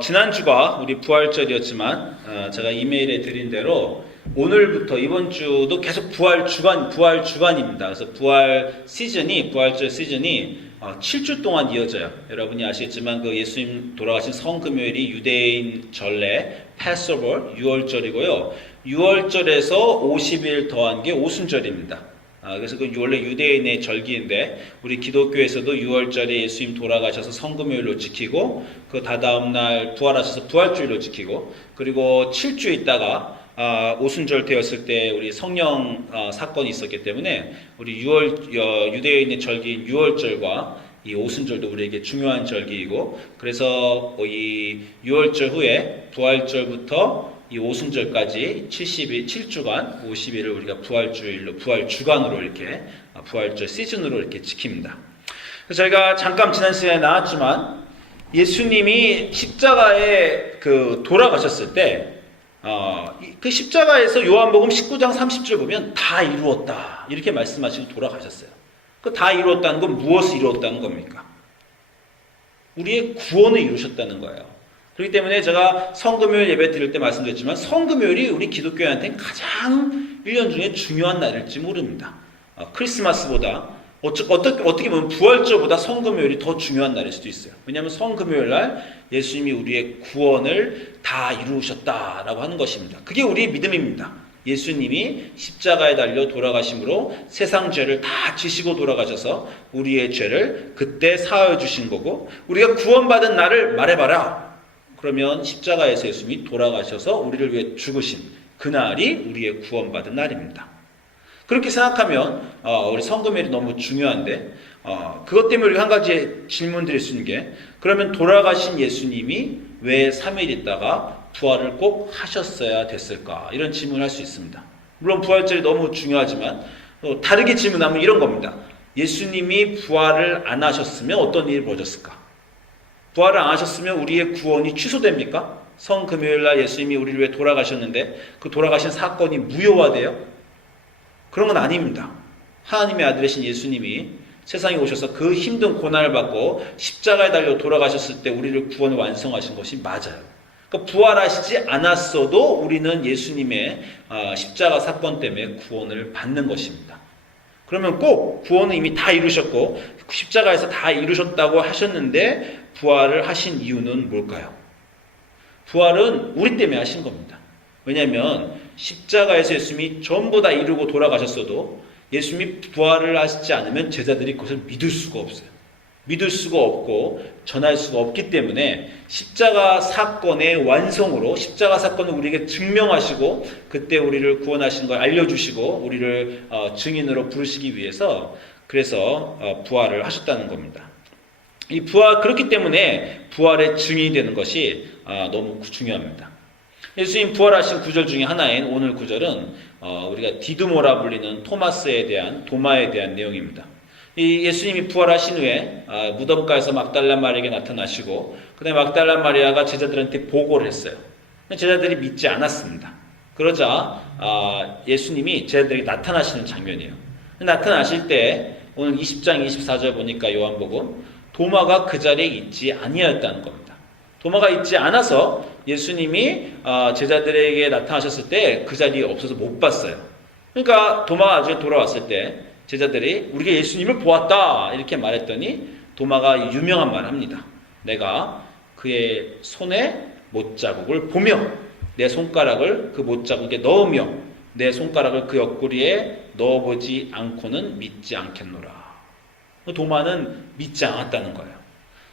지난주가 우리 부활절이었지만, 제가 이메일에 드린 대로 오늘부터 이번 주도 계속 부활 주간입니다. 그래서 부활절 시즌이 7주 동안 이어져요. 여러분이 아시겠지만 그 예수님 돌아가신 성금요일이 유대인 전례 패스오버 6월절이고요. 6월절에서 50일 더한 게 오순절입니다. 그래서 그 원래 유대인의 절기인데 우리 기독교에서도 6월절에 예수님 돌아가셔서 성금요일로 지키고 그 다다음 날 부활하셔서 부활주일로 지키고 그리고 7주 있다가 오순절 되었을 때 우리 성령 사건이 있었기 때문에 우리 유대인의 절기인 6월절과 이 오순절도 우리에게 중요한 절기이고 그래서 이 6월절 후에 부활절부터 이 오순절까지 70일, 7주간 50일을 우리가 부활주간으로 이렇게 부활절 시즌으로 이렇게 지킵니다. 그래서 저희가 잠깐 지난 시간에 나왔지만 예수님이 십자가에 돌아가셨을 때 그 십자가에서 요한복음 19장 30절 보면 다 이루었다 이렇게 말씀하시고 돌아가셨어요. 그 다 이루었다는 건 무엇을 이루었다는 겁니까? 우리의 구원을 이루셨다는 거예요. 그렇기 때문에 제가 성금요일 예배 드릴 때 말씀드렸지만 성금요일이 우리 기독교인한테는 가장 1년 중에 중요한 날일지 모릅니다. 크리스마스보다 어떻게 보면 부활절보다 성금요일이 더 중요한 날일 수도 있어요. 왜냐하면 성금요일 날 예수님이 우리의 구원을 다 이루셨다라고 하는 것입니다. 그게 우리의 믿음입니다. 예수님이 십자가에 달려 돌아가심으로 세상 죄를 다 지시고 돌아가셔서 우리의 죄를 그때 사하여 주신 거고 우리가 구원받은 날을 말해봐라. 그러면 십자가에서 예수님이 돌아가셔서 우리를 위해 죽으신 그날이 우리의 구원받은 날입니다. 그렇게 생각하면 우리 성금요일이 너무 중요한데 그것 때문에 우리가 한 가지 질문 드릴 수 있는 게 그러면 돌아가신 예수님이 왜 3일 있다가 부활을 꼭 하셨어야 됐을까? 이런 질문을 할 수 있습니다. 물론 부활절이 너무 중요하지만 다르게 질문하면 이런 겁니다. 예수님이 부활을 안 하셨으면 어떤 일이 벌어졌을까? 부활을 안 하셨으면 우리의 구원이 취소됩니까? 성금요일날 예수님이 우리를 위해 돌아가셨는데 그 돌아가신 사건이 무효화돼요? 그런 건 아닙니다. 하나님의 아들이신 예수님이 세상에 오셔서 그 힘든 고난을 받고 십자가에 달려 돌아가셨을 때 우리를 구원을 완성하신 것이 맞아요. 그러니까 부활하시지 않았어도 우리는 예수님의 십자가 사건 때문에 구원을 받는 것입니다. 그러면 꼭 구원은 이미 다 이루셨고 십자가에서 다 이루셨다고 하셨는데 부활을 하신 이유는 뭘까요? 부활은 우리 때문에 하신 겁니다. 왜냐하면 십자가에서 예수님이 전부 다 이루고 돌아가셨어도 예수님이 부활을 하시지 않으면 제자들이 그것을 믿을 수가 없어요. 믿을 수가 없고 전할 수가 없기 때문에 십자가 사건의 완성으로 십자가 사건을 우리에게 증명하시고 그때 우리를 구원하신 걸 알려주시고 우리를 증인으로 부르시기 위해서 그래서 부활을 하셨다는 겁니다. 이 그렇기 때문에 부활의 증인이 되는 것이 너무 중요합니다. 예수님 부활하신 구절 중에 하나인 오늘 구절은 우리가 디두모라 불리는 도마에 대한 내용입니다. 이 예수님이 부활하신 후에 무덤가에서 막달라 마리아에게 나타나시고 그 다음에 막달라 마리아가 제자들한테 보고를 했어요. 제자들이 믿지 않았습니다. 그러자 예수님이 제자들에게 나타나시는 장면이에요. 나타나실 때 오늘 20장 24절 보니까 요한복음 도마가 그 자리에 있지 아니하였다는 겁니다. 도마가 있지 않아서 예수님이 제자들에게 나타나셨을 때 그 자리에 없어서 못 봤어요. 그러니까 도마가 나중에 돌아왔을 때 제자들이 우리가 예수님을 보았다 이렇게 말했더니 도마가 유명한 말을 합니다. 내가 그의 손에 못자국을 보며 내 손가락을 그 못자국에 넣으며 내 손가락을 그 옆구리에 넣어보지 않고는 믿지 않겠노라. 도마는 믿지 않았다는 거예요.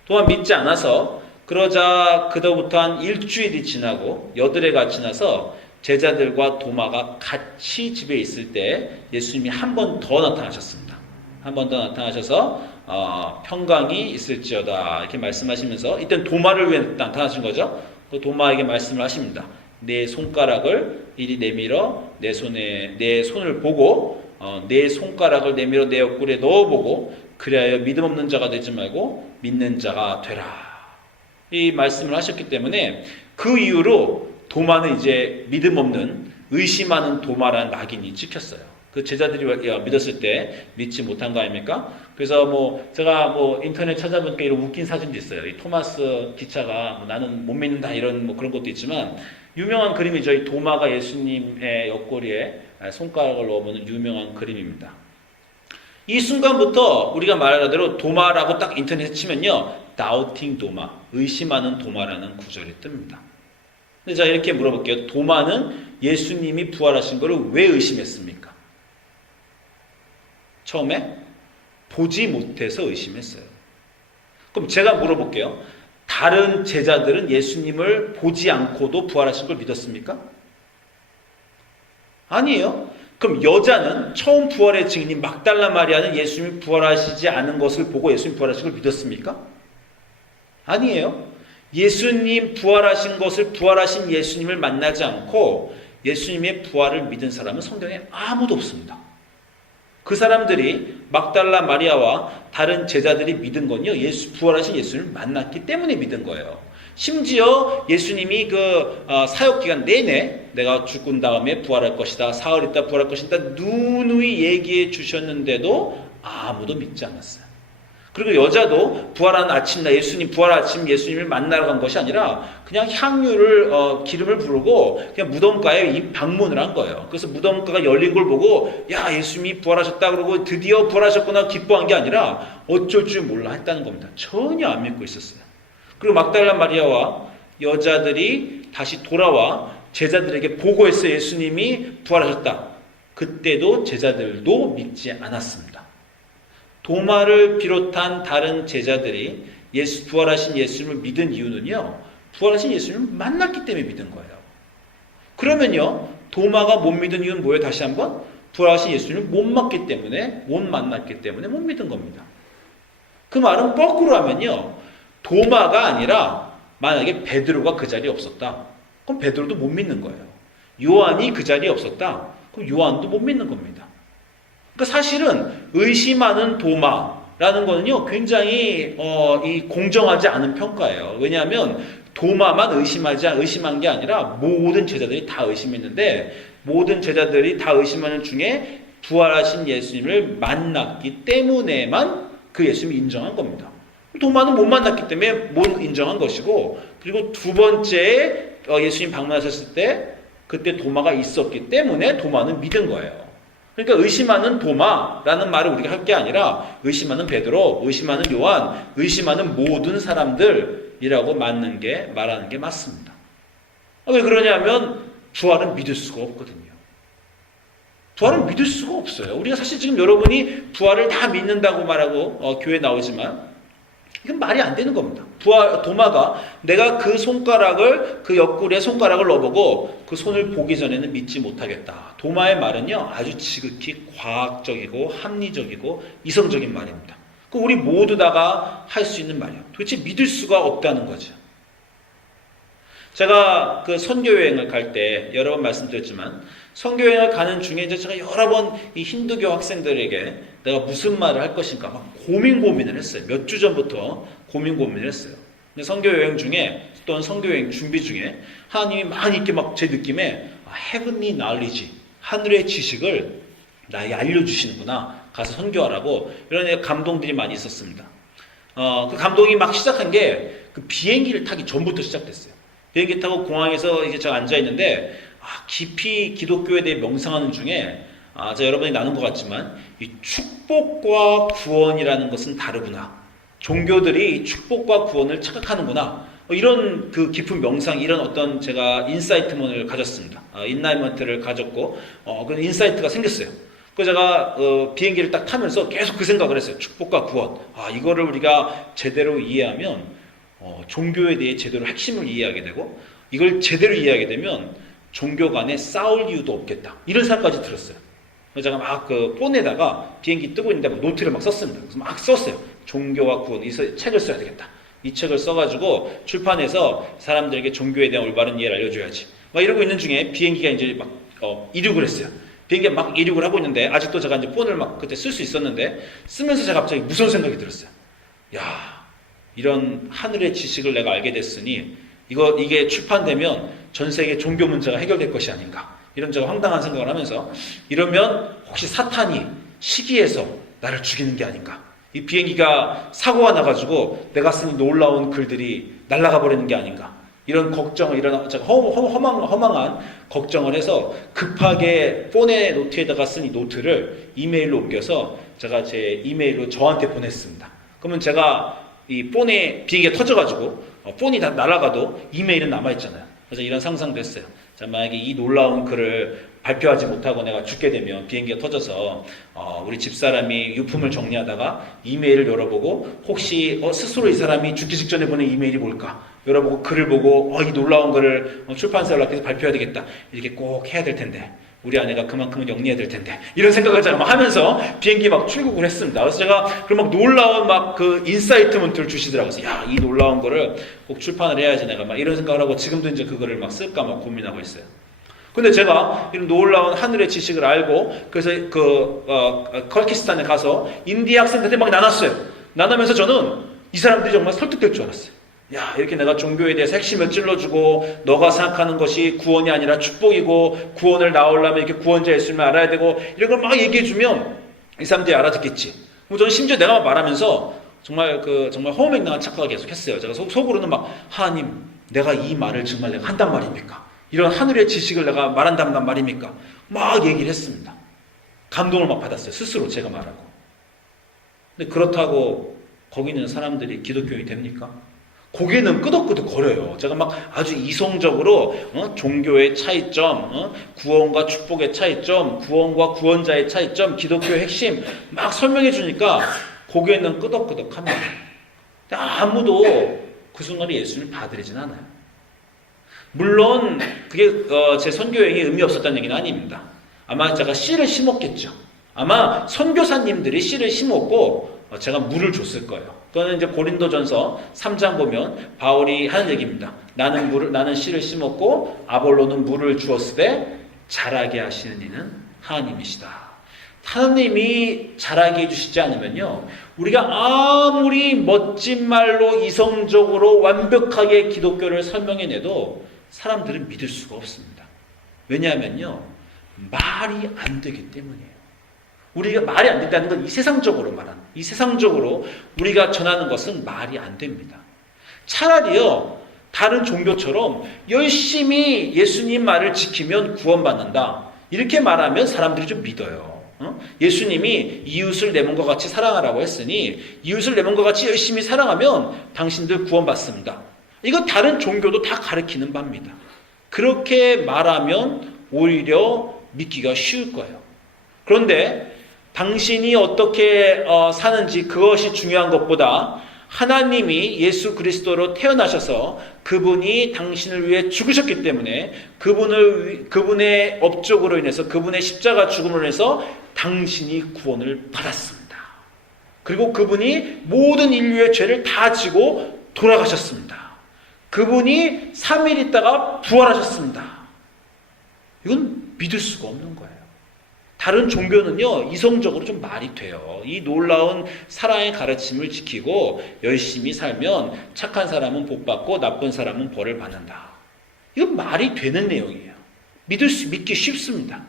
도마 믿지 않아서 그러자 그로부터 한 일주일이 지나고 여드레가 지나서 제자들과 도마가 같이 집에 있을 때 예수님이 한 번 더 나타나셨습니다. 한 번 더 나타나셔서 평강이 있을지어다 이렇게 말씀하시면서 이땐 도마를 위해 나타나신 거죠. 그 도마에게 말씀을 하십니다. 내 손가락을 이리 내밀어 내 손을 보고 내 손가락을 내밀어 내 옆구리에 넣어보고 그리하여 믿음 없는 자가 되지 말고 믿는 자가 되라. 이 말씀을 하셨기 때문에 그 이후로 도마는 이제 믿음 없는 의심하는 도마라는 낙인이 찍혔어요. 그 제자들이 믿었을 때 믿지 못한 거 아닙니까? 그래서 뭐 제가 뭐 인터넷 찾아보니까 이런 웃긴 사진도 있어요. 이 토마스 기차가 뭐 나는 못 믿는다 이런 뭐 그런 것도 있지만 유명한 그림이죠. 이 도마가 예수님의 옆구리에 손가락을 넣어보는 유명한 그림입니다. 이 순간부터 우리가 말하는 대로 도마라고 딱 인터넷에 치면요, doubting 도마, 의심하는 도마라는 구절이 뜹니다. 근데 제가 이렇게 물어볼게요. 도마는 예수님이 부활하신 것을 왜 의심했습니까? 처음에 보지 못해서 의심했어요. 그럼 제가 물어볼게요. 다른 제자들은 예수님을 보지 않고도 부활하신 걸 믿었습니까? 아니에요. 그럼 여자는 처음 부활의 증인인 막달라 마리아는 예수님이 부활하시지 않은 것을 보고 예수님 부활하신 걸 믿었습니까? 아니에요. 예수님 부활하신 것을 부활하신 예수님을 만나지 않고 예수님의 부활을 믿은 사람은 성경에 아무도 없습니다. 그 사람들이 막달라 마리아와 다른 제자들이 믿은 건요, 부활하신 예수님을 만났기 때문에 믿은 거예요. 심지어 예수님이 사역 기간 내내 내가 죽은 다음에 부활할 것이다, 사흘 있다 부활할 것이다 누누이 얘기해 주셨는데도 아무도 믿지 않았어요. 그리고 여자도 부활한 아침날 예수님 부활 아침 예수님을 만나러 간 것이 아니라 그냥 향유를 기름을 부르고 그냥 무덤가에 방문을 한 거예요. 그래서 무덤가가 열린 걸 보고 야 예수님이 부활하셨다 그러고 드디어 부활하셨구나 기뻐한 게 아니라 어쩔 줄 몰라 했다는 겁니다. 전혀 안 믿고 있었어요. 그리고 막달라 마리아와 여자들이 다시 돌아와 제자들에게 보고했어요. 예수님이 부활하셨다. 그때도 제자들도 믿지 않았습니다. 도마를 비롯한 다른 제자들이 부활하신 예수님을 믿은 이유는요, 부활하신 예수님을 만났기 때문에 믿은 거예요. 그러면요, 도마가 못 믿은 이유는 뭐예요? 다시 한번 부활하신 예수님을 못 만났기 때문에 못 믿은 겁니다. 그 말은 거꾸로 하면요, 도마가 아니라 만약에 베드로가 그 자리에 없었다, 그럼 베드로도 못 믿는 거예요. 요한이 그 자리에 없었다, 그럼 요한도 못 믿는 겁니다. 그러니까 사실은 의심하는 도마라는 거는요, 굉장히 공정하지 않은 평가예요. 왜냐하면 도마만 의심한 게 아니라 모든 제자들이 다 의심했는데 모든 제자들이 다 의심하는 중에 부활하신 예수님을 만났기 때문에만 그 예수님을 인정한 겁니다. 도마는 못 만났기 때문에 못 인정한 것이고, 그리고 두 번째 예수님 방문하셨을 때 그때 도마가 있었기 때문에 도마는 믿은 거예요. 그러니까 의심하는 도마라는 말을 우리가 할 게 아니라 의심하는 베드로, 의심하는 요한, 의심하는 모든 사람들이라고 말하는 게 맞습니다. 왜 그러냐면 부활은 믿을 수가 없거든요. 부활은 믿을 수가 없어요. 우리가 사실 지금 여러분이 부활을 다 믿는다고 말하고 교회에 나오지만 이건 말이 안 되는 겁니다. 도마가 내가 그 옆구리에 손가락을 넣어보고 그 손을 보기 전에는 믿지 못하겠다. 도마의 말은요, 아주 지극히 과학적이고 합리적이고 이성적인 말입니다. 우리 모두 다가 할 수 있는 말이에요. 도대체 믿을 수가 없다는 거죠. 제가 그 선교여행을 갈 때 여러 번 말씀드렸지만, 선교여행을 가는 중에 이제 제가 여러 번 이 힌두교 학생들에게 내가 무슨 말을 할 것인가 막 고민을 했어요. 몇 주 전부터 고민을 했어요. 근데 선교여행 중에 또는 선교여행 준비 중에 하나님이 많이 이렇게 막 제 느낌에 heavenly knowledge, 하늘의 지식을 나에게 알려주시는구나. 가서 선교하라고 이런 감동들이 많이 있었습니다. 그 감동이 막 시작한 게 그 비행기를 타기 전부터 시작됐어요. 비행기 타고 공항에서 이제 제가 앉아 있는데 깊이 기독교에 대해 명상하는 중에 제가 여러분이 나눈 것 같지만 이 축복과 구원이라는 것은 다르구나. 종교들이 축복과 구원을 착각하는구나. 이런 그 깊은 명상, 이런 어떤 제가 인사이트먼을 가졌습니다. 인라이먼트를 가졌고 그 인사이트가 생겼어요. 그래서 제가 비행기를 딱 타면서 계속 그 생각을 했어요. 축복과 구원. 이거를 우리가 제대로 이해하면 종교에 대해 제대로 핵심을 이해하게 되고, 이걸 제대로 이해하게 되면 종교 간에 싸울 이유도 없겠다. 이런 생각까지 들었어요. 그래서 제가 막 폰에다가 비행기 뜨고 있는데 노트를 막 썼습니다. 그래서 막 썼어요. 종교와 구원, 이 책을 써야 되겠다. 이 책을 써가지고 출판해서 사람들에게 종교에 대한 올바른 이해를 알려줘야지. 막 이러고 있는 중에 비행기가 이제 막 이륙을 했어요. 비행기가 막 이륙을 하고 있는데, 아직도 제가 이제 폰을 막 그때 쓸 수 있었는데, 쓰면서 제가 갑자기 무서운 생각이 들었어요. 야, 이런 하늘의 지식을 내가 알게 됐으니 이게 출판되면 전 세계 종교 문제가 해결될 것이 아닌가, 이런 제가 황당한 생각을 하면서, 이러면 혹시 사탄이 시기해서 나를 죽이는 게 아닌가, 이 비행기가 사고가 나가지고 내가 쓴 놀라운 글들이 날아가 버리는 게 아닌가. 이런 걱정을, 이런 제가 허망한 걱정을 해서 급하게 폰의 노트에다가 쓴 이 노트를 이메일로 옮겨서 제가 제 이메일로 저한테 보냈습니다. 그러면 제가 이 폰에 비행기가 터져가지고 폰이 다 날아가도 이메일은 남아있잖아요. 그래서 이런 상상도 했어요. 자, 만약에 이 놀라운 글을 발표하지 못하고 내가 죽게 되면 비행기가 터져서 우리 집사람이 유품을 정리하다가 이메일을 열어보고 혹시 스스로 이 사람이 죽기 직전에 보낸 이메일이 뭘까 열어보고 글을 보고 이 놀라운 글을 출판사에 연락해서 발표해야 되겠다 이렇게 꼭 해야 될 텐데 우리 아내가 그만큼은 영리해야 될 텐데 이런 생각을 제가 막 하면서 비행기 막 출국을 했습니다. 그래서 제가 그런 막 놀라운 막 그 인사이트먼트를 주시더라고요. 그래서 야, 이 놀라운 거를 꼭 출판을 해야지 내가 막 이런 생각을 하고 지금도 이제 그거를 막 쓸까 막 고민하고 있어요. 근데 제가 이런 놀라운 하늘의 지식을 알고 그래서 커키스탄에 가서 인디아 학생들한테 막 나눴어요. 나누면서 저는 이 사람들이 정말 설득될 줄 알았어요. 야, 이렇게 내가 종교에 대해서 핵심을 찔러주고 너가 생각하는 것이 구원이 아니라 축복이고 구원을 나오려면 이렇게 구원자 예수님을 알아야 되고 이런 걸 막 얘기해주면 이 사람들이 알아듣겠지. 그럼 저는 심지어 내가 말하면서 정말 허무맹랑한 착각을 계속했어요. 제가 속으로는 막 하나님, 내가 이 말을 정말 내가 한단 말입니까? 이런 하늘의 지식을 내가 말한단 말입니까? 막 얘기를 했습니다. 감동을 막 받았어요. 스스로 제가 말하고. 근데 그렇다고 거기 있는 사람들이 기독교인이 됩니까? 고개는 끄덕끄덕 거려요. 제가 막 아주 이성적으로 종교의 차이점, 구원과 축복의 차이점, 구원과 구원자의 차이점, 기독교의 핵심 막 설명해 주니까 고개는 끄덕끄덕합니다. 근데 아무도 그 순간에 예수님을 받아들이진 않아요. 물론 그게 제 선교 여행이 의미 없었다는 얘기는 아닙니다. 아마 제가 씨를 심었겠죠. 아마 선교사님들이 씨를 심었고 제가 물을 줬을 거예요. 그거는 이제 고린도전서 3장 보면 바울이 하는 얘기입니다. 나는 씨를 심었고 아볼로는 물을 주었으되 자라게 하시는 이는 하나님이시다. 하나님이 자라게 해주시지 않으면요, 우리가 아무리 멋진 말로 이성적으로 완벽하게 기독교를 설명해내도 사람들은 믿을 수가 없습니다. 왜냐하면요, 말이 안 되기 때문이에요. 우리가 말이 안 된다는 건 이 세상적으로 우리가 전하는 것은 말이 안 됩니다. 차라리요, 다른 종교처럼 열심히 예수님 말을 지키면 구원받는다. 이렇게 말하면 사람들이 좀 믿어요. 예수님이 이웃을 내 몸과 같이 사랑하라고 했으니 이웃을 내 몸과 같이 열심히 사랑하면 당신들 구원받습니다. 이거 다른 종교도 다 가르치는 바입니다. 그렇게 말하면 오히려 믿기가 쉬울 거예요. 그런데 당신이 어떻게 사는지 그것이 중요한 것보다 하나님이 예수 그리스도로 태어나셔서 그분이 당신을 위해 죽으셨기 때문에 그분의 업적으로 인해서 그분의 십자가 죽음으로 인해서 당신이 구원을 받았습니다. 그리고 그분이 모든 인류의 죄를 다 지고 돌아가셨습니다. 그분이 3일 있다가 부활하셨습니다. 이건 믿을 수가 없는 거예요. 다른 종교는요, 이성적으로 좀 말이 돼요. 이 놀라운 사랑의 가르침을 지키고 열심히 살면 착한 사람은 복 받고 나쁜 사람은 벌을 받는다. 이건 말이 되는 내용이에요. 믿기 쉽습니다.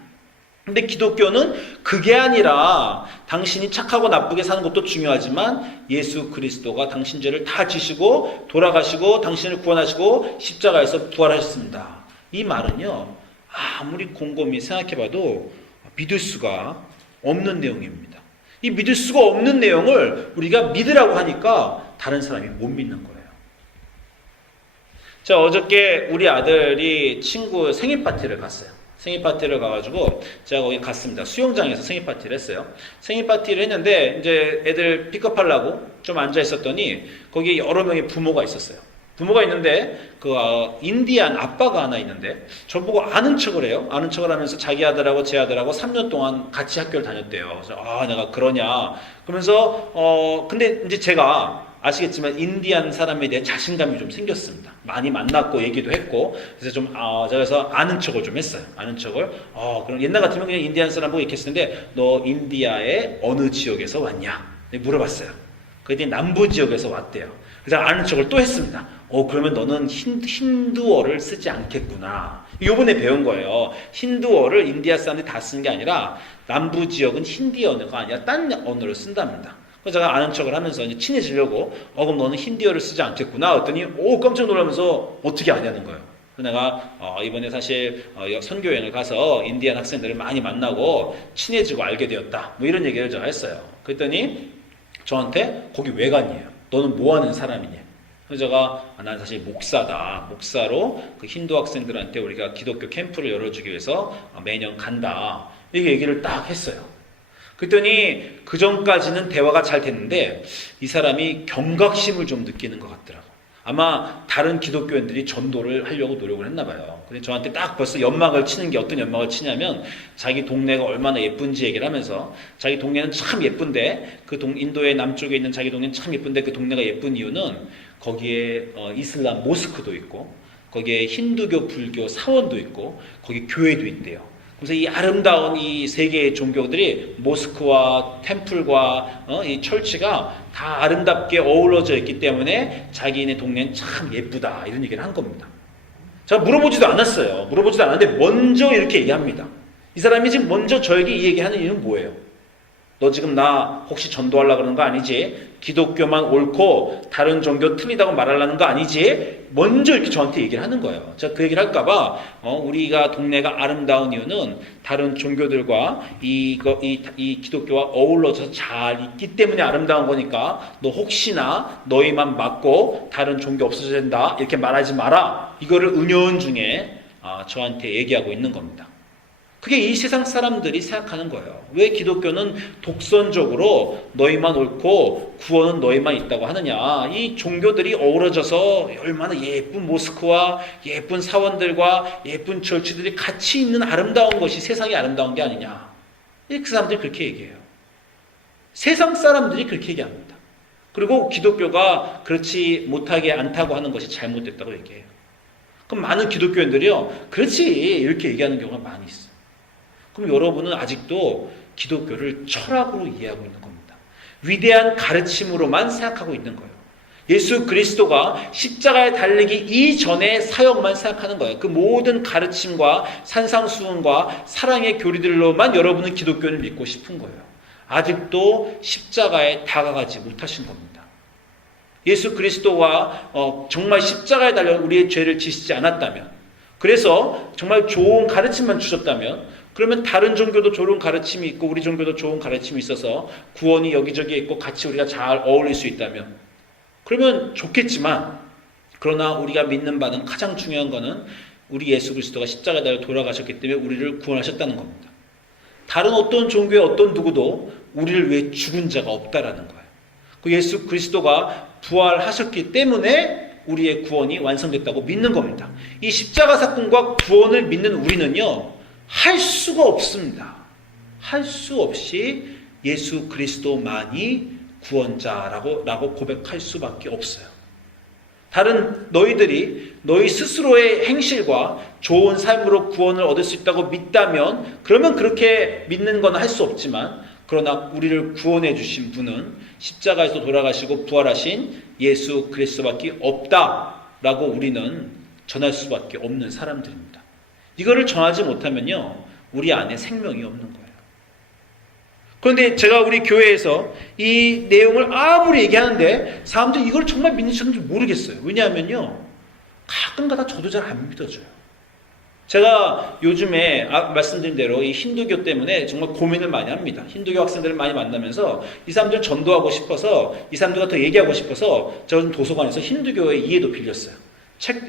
근데 기독교는 그게 아니라 당신이 착하고 나쁘게 사는 것도 중요하지만 예수 그리스도가 당신 죄를 다 지시고 돌아가시고 당신을 구원하시고 십자가에서 부활하셨습니다. 이 말은요, 아무리 곰곰이 생각해봐도 믿을 수가 없는 내용입니다. 이 믿을 수가 없는 내용을 우리가 믿으라고 하니까 다른 사람이 못 믿는 거예요. 자, 어저께 우리 아들이 친구 생일 파티를 갔어요. 생일 파티를 가가지고 제가 거기 갔습니다. 수영장에서 생일 파티를 했어요. 생일 파티를 했는데 이제 애들 픽업하려고 좀 앉아 있었더니 거기에 여러 명의 부모가 있었어요. 부모가 있는데 인디안 아빠가 하나 있는데 저보고 아는 척을 해요. 아는 척을 하면서 자기 아들하고 제 아들하고 3년 동안 같이 학교를 다녔대요. 그래서 내가 그러냐. 그러면서 근데 이제 제가 아시겠지만 인디안 사람에 대해 자신감이 좀 생겼습니다. 많이 만났고 얘기도 했고 그래서 좀 그래서 아는 척을 좀 했어요. 아는 척을 그럼 옛날 같으면 그냥 인디안 사람 보고 이렇게 했는데 너 인디아의 어느 지역에서 왔냐? 물어봤어요. 그랬더니 남부 지역에서 왔대요. 그래서 아는 척을 또 했습니다. 그러면 너는 힌두어를 쓰지 않겠구나. 요번에 배운 거예요. 힌두어를 인디아 사람들이 다 쓰는 게 아니라 남부 지역은 힌디 언어가 아니라 딴 언어를 쓴답니다. 그래서 제가 아는 척을 하면서 이제 친해지려고 그럼 너는 힌디어를 쓰지 않겠구나 했더니 깜짝 놀라면서 어떻게 아냐는 거예요. 그래서 내가 이번에 사실 선교 여행을 가서 인디안 학생들을 많이 만나고 친해지고 알게 되었다. 뭐 이런 얘기를 제가 했어요. 그랬더니 저한테 거기 왜 갔냐요. 너는 뭐 하는 사람이냐. 그래서 제가 난 사실 목사다. 목사로 그 힌두 학생들한테 우리가 기독교 캠프를 열어주기 위해서 매년 간다. 이렇게 얘기를 딱 했어요. 그랬더니 그 전까지는 대화가 잘 됐는데 이 사람이 경각심을 좀 느끼는 것 같더라고요. 아마 다른 기독교인들이 전도를 하려고 노력을 했나 봐요. 근데 저한테 딱 벌써 연막을 치는 게 어떤 연막을 치냐면 자기 동네가 얼마나 예쁜지 얘기를 하면서 자기 동네는 참 예쁜데 인도의 남쪽에 있는 자기 동네는 참 예쁜데 그 동네가 예쁜 이유는 거기에 이슬람 모스크도 있고 거기에 힌두교 불교 사원도 있고 거기 교회도 있대요. 그래서 이 아름다운 이 세 개의 종교들이 모스크와 템플과 이 철치가 다 아름답게 어우러져 있기 때문에 자기네 동네는 참 예쁘다 이런 얘기를 한 겁니다. 제가 물어보지도 않았어요. 물어보지도 않았는데 먼저 이렇게 얘기합니다. 이 사람이 지금 먼저 저에게 이 얘기하는 이유는 뭐예요? 너 지금 나 혹시 전도하려고 그러는 거 아니지? 기독교만 옳고 다른 종교 틀리다고 말하려는 거 아니지? 먼저 이렇게 저한테 얘기를 하는 거예요. 제가 그 얘기를 할까봐 우리가 동네가 아름다운 이유는 다른 종교들과 이 기독교와 어울러서 잘 있기 때문에 아름다운 거니까 너 혹시나 너희만 맞고 다른 종교 없어져야 된다 이렇게 말하지 마라. 이거를 은연중에 저한테 얘기하고 있는 겁니다. 그게 이 세상 사람들이 생각하는 거예요. 왜 기독교는 독선적으로 너희만 옳고 구원은 너희만 있다고 하느냐. 이 종교들이 어우러져서 얼마나 예쁜 모스크와 예쁜 사원들과 예쁜 철치들이 같이 있는 아름다운 것이 세상이 아름다운 게 아니냐. 그 사람들이 그렇게 얘기해요. 세상 사람들이 그렇게 얘기합니다. 그리고 기독교가 그렇지 못하게 않다고 하는 것이 잘못됐다고 얘기해요. 그럼 많은 기독교인들이요. 그렇지 이렇게 얘기하는 경우가 많이 있어요. 그럼 여러분은 아직도 기독교를 철학으로 이해하고 있는 겁니다. 위대한 가르침으로만 생각하고 있는 거예요. 예수 그리스도가 십자가에 달리기 이전의 사역만 생각하는 거예요. 그 모든 가르침과 산상수훈과 사랑의 교리들로만 여러분은 기독교를 믿고 싶은 거예요. 아직도 십자가에 다가가지 못하신 겁니다. 예수 그리스도가 정말 십자가에 달려 우리의 죄를 지시지 않았다면, 그래서 정말 좋은 가르침만 주셨다면, 그러면 다른 종교도 좋은 가르침이 있고 우리 종교도 좋은 가르침이 있어서 구원이 여기저기에 있고 같이 우리가 잘 어울릴 수 있다면 그러면 좋겠지만, 그러나 우리가 믿는 바는 가장 중요한 거는 우리 예수 그리스도가 십자가에 달려 돌아가셨기 때문에 우리를 구원하셨다는 겁니다. 다른 어떤 종교의 어떤 누구도 우리를 위해 죽은 자가 없다라는 거예요. 그 예수 그리스도가 부활하셨기 때문에 우리의 구원이 완성됐다고 믿는 겁니다. 이 십자가 사건과 구원을 믿는 우리는요, 할 수가 없습니다. 할 수 없이 예수 그리스도만이 구원자라고 고백할 수밖에 없어요. 다른 너희들이 너희 스스로의 행실과 좋은 삶으로 구원을 얻을 수 있다고 믿다면 그러면 그렇게 믿는 건 할 수 없지만, 그러나 우리를 구원해 주신 분은 십자가에서 돌아가시고 부활하신 예수 그리스도밖에 없다라고 우리는 전할 수밖에 없는 사람들입니다. 이거를 전하지 못하면요, 우리 안에 생명이 없는 거예요. 그런데 제가 우리 교회에서 이 내용을 아무리 얘기하는데 사람들이 이걸 정말 믿는지 모르겠어요. 왜냐하면요, 가끔가다 저도 잘 안 믿어져요. 제가 요즘에 말씀드린 대로 이 힌두교 때문에 정말 고민을 많이 합니다. 힌두교 학생들을 많이 만나면서 이 사람들 전도하고 싶어서, 이 사람들과 더 얘기하고 싶어서 제가 좀 도서관에서 힌두교의 이해도 빌렸어요.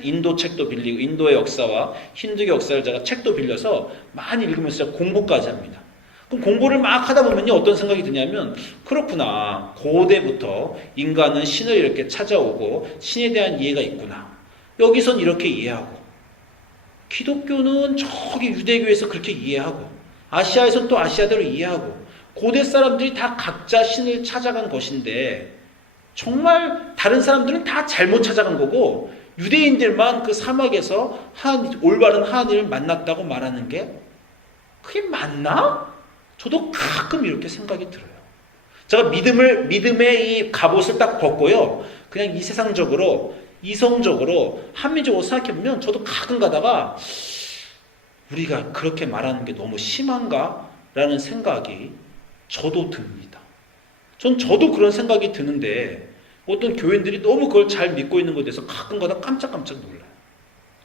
인도 책도 빌리고, 인도의 역사와 힌두교 역사를 제가 책도 빌려서 많이 읽으면서 제가 공부까지 합니다. 그럼 공부를 막 하다 보면요, 어떤 생각이 드냐면, 그렇구나, 고대부터 인간은 신을 이렇게 찾아오고 신에 대한 이해가 있구나, 여기선 이렇게 이해하고, 기독교는 저기 유대교에서 그렇게 이해하고, 아시아에서는 또 아시아대로 이해하고, 고대 사람들이 다 각자 신을 찾아간 것인데 정말 다른 사람들은 다 잘못 찾아간 거고, 유대인들만 그 사막에서 올바른 하나님을 만났다고 말하는 게 그게 맞나? 저도 가끔 이렇게 생각이 들어요. 제가 믿음의 이 갑옷을 딱 벗고요, 그냥 이 세상적으로, 이성적으로, 합리적으로 생각해보면 저도 가끔 가다가 우리가 그렇게 말하는 게 너무 심한가? 라는 생각이 저도 듭니다. 저도 그런 생각이 드는데 어떤 교인들이 너무 그걸 잘 믿고 있는 것에 대해서 가끔가다 깜짝깜짝 놀라요.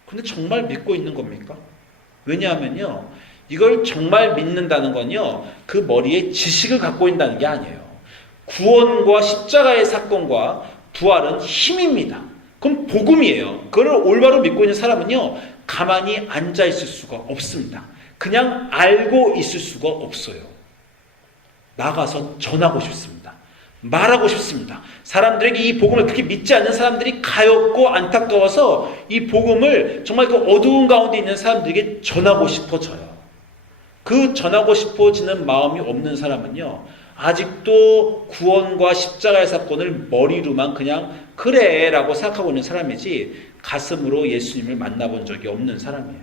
근데 정말 믿고 있는 겁니까? 왜냐하면요, 이걸 정말 믿는다는 건요, 그 머리에 지식을 갖고 있다는 게 아니에요. 구원과 십자가의 사건과 부활은 힘입니다. 그럼 복음이에요. 그걸 올바로 믿고 있는 사람은요, 가만히 앉아 있을 수가 없습니다. 그냥 알고 있을 수가 없어요. 나가서 전하고 싶습니다. 말하고 싶습니다. 사람들에게 이 복음을 그렇게 믿지 않는 사람들이 가엾고 안타까워서 이 복음을 정말 그 어두운 가운데 있는 사람들에게 전하고 싶어져요. 그 전하고 싶어지는 마음이 없는 사람은요, 아직도 구원과 십자가의 사건을 머리로만 그냥 그래 라고 생각하고 있는 사람이지 가슴으로 예수님을 만나본 적이 없는 사람이에요.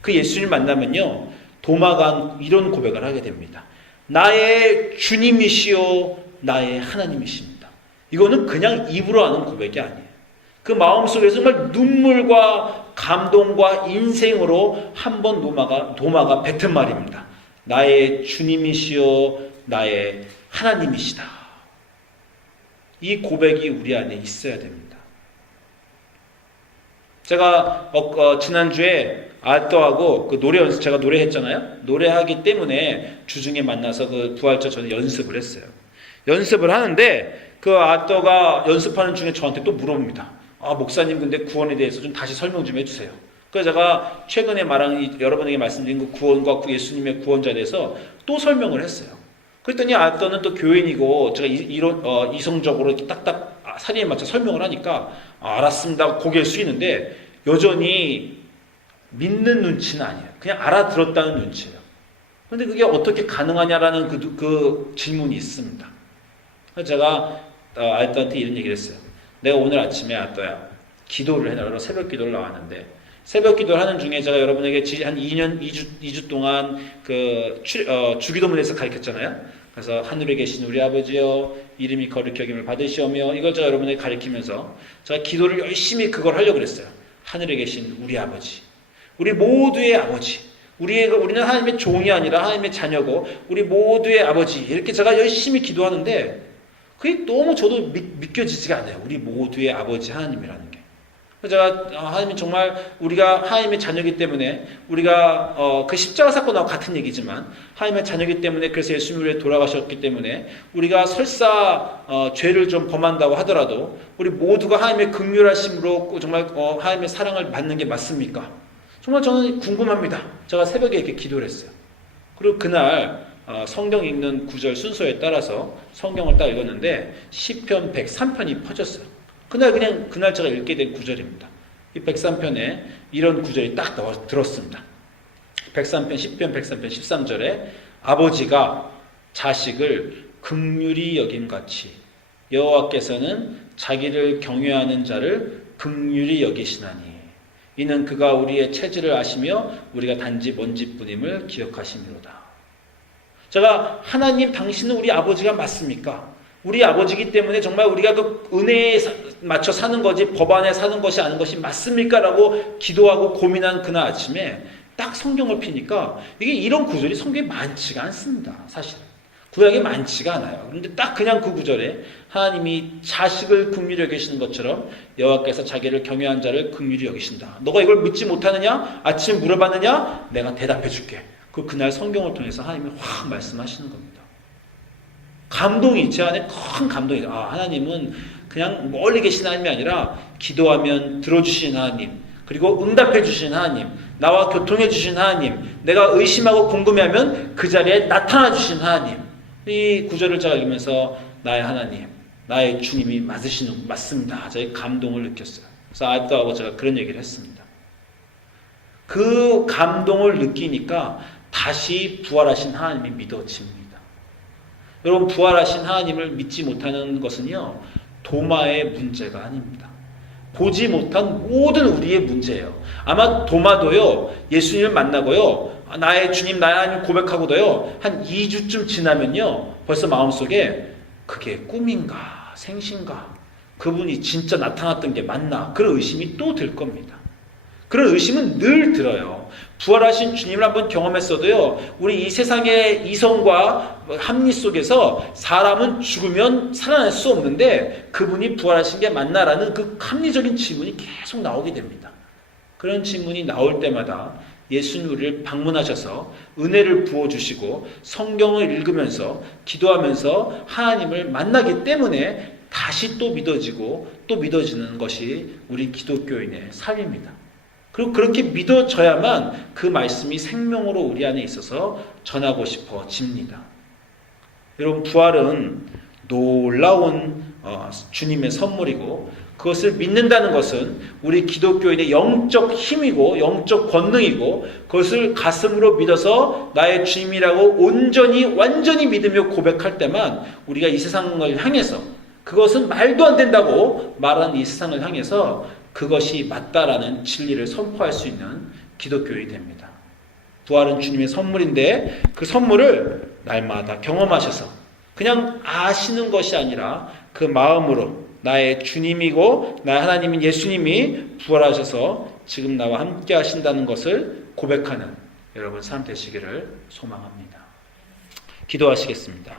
그 예수님을 만나면요, 도마가 이런 고백을 하게 됩니다. 나의 주님이시요 나의 하나님이십니다. 이거는 그냥 입으로 하는 고백이 아니에요. 그 마음속에서 정말 눈물과 감동과 인생으로 한번 도마가 뱉은 말입니다. 나의 주님이시요 나의 하나님이시다. 이 고백이 우리 안에 있어야 됩니다. 제가 지난주에 알또하고 그 노래 연습, 제가 노래했잖아요. 노래하기 때문에 주중에 만나서 그 부활절 저는 연습을 했어요. 연습을 하는데 그 알또가 연습하는 중에 저한테 또 물어봅니다. 아, 목사님 근데 구원에 대해서 좀 다시 설명 좀 해주세요. 그래서 제가 최근에 여러분에게 말씀드린 그 구원과 예수님의 구원자에 대해서 또 설명을 했어요. 그랬더니 알또는 또 교인이고 제가 이성적으로 이렇게 딱딱 사리에 맞춰 설명을 하니까 알았습니다 고개를 숙이는데 여전히 믿는 눈치는 아니에요. 그냥 알아들었다는 눈치예요. 그런데 그게 어떻게 가능하냐라는 그 질문이 있습니다. 그래서 제가 알또한테 이런 얘기를 했어요. 내가 오늘 아침에 알또야 기도를 해달라고 새벽 기도를 나왔는데 새벽 기도를 하는 중에 제가 여러분에게 한 2주 동안 그 주기도문에서 가르쳤잖아요. 그래서 하늘에 계신 우리 아버지여 이름이 거룩히 여김을 받으시오며 이걸 제가 여러분에게 가르치면서 제가 기도를 열심히 그걸 하려고 그랬어요. 하늘에 계신 우리 아버지, 우리 모두의 아버지, 우리는 하나님의 종이 아니라 하나님의 자녀고 우리 모두의 아버지, 이렇게 제가 열심히 기도하는데 그게 너무 저도 믿겨지지가 않아요. 우리 모두의 아버지 하나님이라는 게. 제가 하나님이 정말 우리가 하나님의 자녀이기 때문에 우리가 그 십자가 사건하고 같은 얘기지만 하나님의 자녀이기 때문에 그래서 예수님을 위해 돌아가셨기 때문에 우리가 설사 죄를 좀 범한다고 하더라도 우리 모두가 하나님의 긍휼하심으로 정말 하나님의 사랑을 받는 게 맞습니까? 정말 저는 궁금합니다. 제가 새벽에 이렇게 기도를 했어요. 그리고 그날 성경 읽는 구절 순서에 따라서 성경을 딱 읽었는데 시편 103편이 퍼졌어요. 그날 제가 읽게 된 구절입니다. 이 103편에 이런 구절이 딱 들었습니다. 103편 13절에 아버지가 자식을 긍휼히 여김같이 여호와께서는 자기를 경외하는 자를 긍휼히 여기시나니 이는 그가 우리의 체질을 아시며 우리가 단지 먼지뿐임을 기억하심이로다. 제가 하나님 당신은 우리 아버지가 맞습니까? 우리 아버지이기 때문에 정말 우리가 그 은혜에 맞춰 사는 거지 법 안에 사는 것이 아닌 것이 맞습니까? 라고 기도하고 고민한 그날 아침에 딱 성경을 피니까 이게 이런 구절이 성경에 많지가 않습니다. 사실은. 구약에 많지가 않아요. 그런데 딱 그냥 그 구절에 하나님이 자식을 긍휼히 여기시는 것처럼 여호와께서 자기를 경외한 자를 긍휼히 여기신다. 너가 이걸 믿지 못하느냐? 아침에 물어봤느냐? 내가 대답해 줄게. 그날 성경을 통해서 하나님이 확 말씀하시는 겁니다. 감동이 제 안에 큰 감동이 하나님은 그냥 멀리 계신 하나님이 아니라 기도하면 들어주시는 하나님, 그리고 응답해 주시는 하나님, 나와 교통해 주시는 하나님, 내가 의심하고 궁금해하면 그 자리에 나타나 주시는 하나님. 이 구절을 제가 읽으면서 나의 하나님, 나의 주님이 맞습니다. 저의 감동을 느꼈어요. 그래서 알또하고 제가 그런 얘기를 했습니다. 그 감동을 느끼니까 다시 부활하신 하나님이 믿어집니다. 여러분, 부활하신 하나님을 믿지 못하는 것은요, 도마의 문제가 아닙니다. 보지 못한 모든 우리의 문제예요. 아마 도마도요, 예수님을 만나고요, 나의 주님, 나의 하나님 고백하고도요, 한 2주쯤 지나면요, 벌써 마음속에 그게 꿈인가, 생신가, 그분이 진짜 나타났던 게 맞나, 그런 의심이 또 들 겁니다. 그런 의심은 늘 들어요. 부활하신 주님을 한번 경험했어도요, 우리 이 세상의 이성과 합리 속에서 사람은 죽으면 살아날 수 없는데 그분이 부활하신 게 맞나라는 그 합리적인 질문이 계속 나오게 됩니다. 그런 질문이 나올 때마다 예수님 우리를 방문하셔서 은혜를 부어주시고 성경을 읽으면서 기도하면서 하나님을 만나기 때문에 다시 또 믿어지고 또 믿어지는 것이 우리 기독교인의 삶입니다. 그리고 그렇게 믿어져야만 그 말씀이 생명으로 우리 안에 있어서 전하고 싶어집니다. 여러분, 부활은 놀라운 주님의 선물이고 그것을 믿는다는 것은 우리 기독교인의 영적 힘이고 영적 권능이고 그것을 가슴으로 믿어서 나의 주님이라고 온전히 완전히 믿으며 고백할 때만 우리가 이 세상을 향해서 그것은 말도 안 된다고 말하는 이 세상을 향해서 그것이 맞다라는 진리를 선포할 수 있는 기독교인이 됩니다. 부활은 주님의 선물인데 그 선물을 날마다 경험하셔서 그냥 아시는 것이 아니라 그 마음으로 나의 주님이고 나의 하나님인 예수님이 부활하셔서 지금 나와 함께 하신다는 것을 고백하는 여러분 삶 되시기를 소망합니다. 기도하시겠습니다.